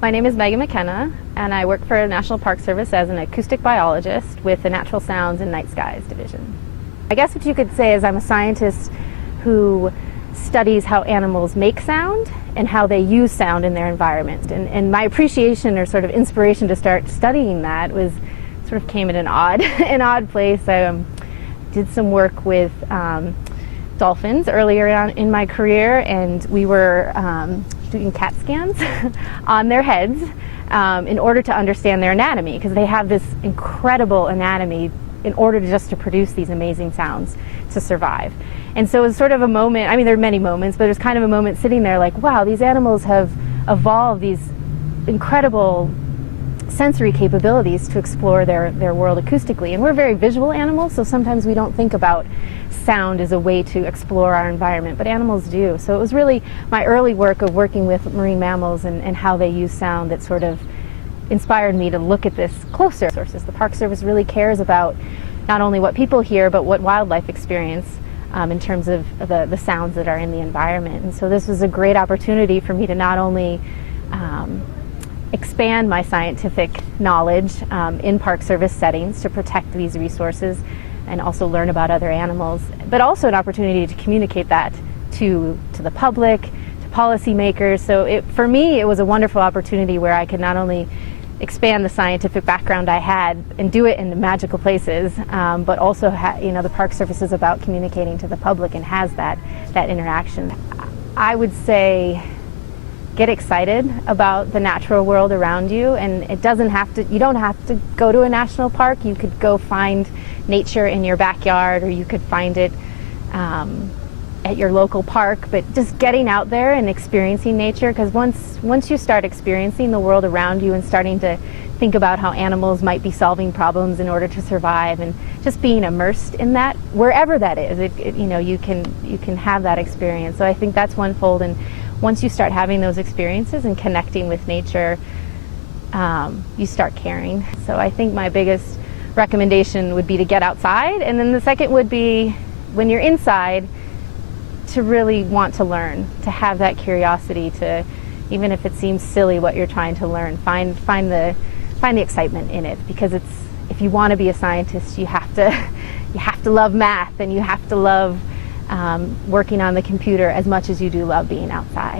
My name is Megan McKenna, and I work for National Park Service as an acoustic biologist with the Natural Sounds and Night Skies Division. I guess what you could say is I'm a scientist who studies how animals make sound and how they use sound in their environment. And my appreciation or sort of inspiration to start studying that was sort of came at an odd place. I did some work with dolphins earlier on in my career, and we were doing CAT scans on their heads in order to understand their anatomy, because they have this incredible anatomy in order to produce these amazing sounds to survive. And so it was sort of a moment, I mean there are many moments, but it was kind of a moment sitting there like, wow, these animals have evolved these incredible sensory capabilities to explore their world acoustically. And we're very visual animals, so sometimes we don't think about sound as a way to explore our environment, but animals do. So it was really my early work of working with marine mammals and how they use sound that sort of inspired me to look at this closer. The Park Service really cares about not only what people hear, but what wildlife experience in terms of the sounds that are in the environment. And so this was a great opportunity for me to not only expand my scientific knowledge in Park Service settings to protect these resources and also learn about other animals, but also an opportunity to communicate that to the public, to policymakers. So for me, it was a wonderful opportunity where I could not only expand the scientific background I had and do it in magical places, but also the Park Service is about communicating to the public and has that interaction. I would say get excited about the natural world around you, and you don't have to go to a national park. You could go find nature in your backyard, or you could find it at your local park, but just getting out there and experiencing nature, because once you start experiencing the world around you and starting to think about how animals might be solving problems in order to survive, and just being immersed in that, wherever that is, you can have that experience. So I think that's one fold, and once you start having those experiences and connecting with nature, you start caring. So I think my biggest recommendation would be to get outside, and then the second would be, when you're inside, to really want to learn, to have that curiosity, to, even if it seems silly what you're trying to learn, find the excitement in it, because if you want to be a scientist, you have to love math, and you have to love working on the computer as much as you do love being outside.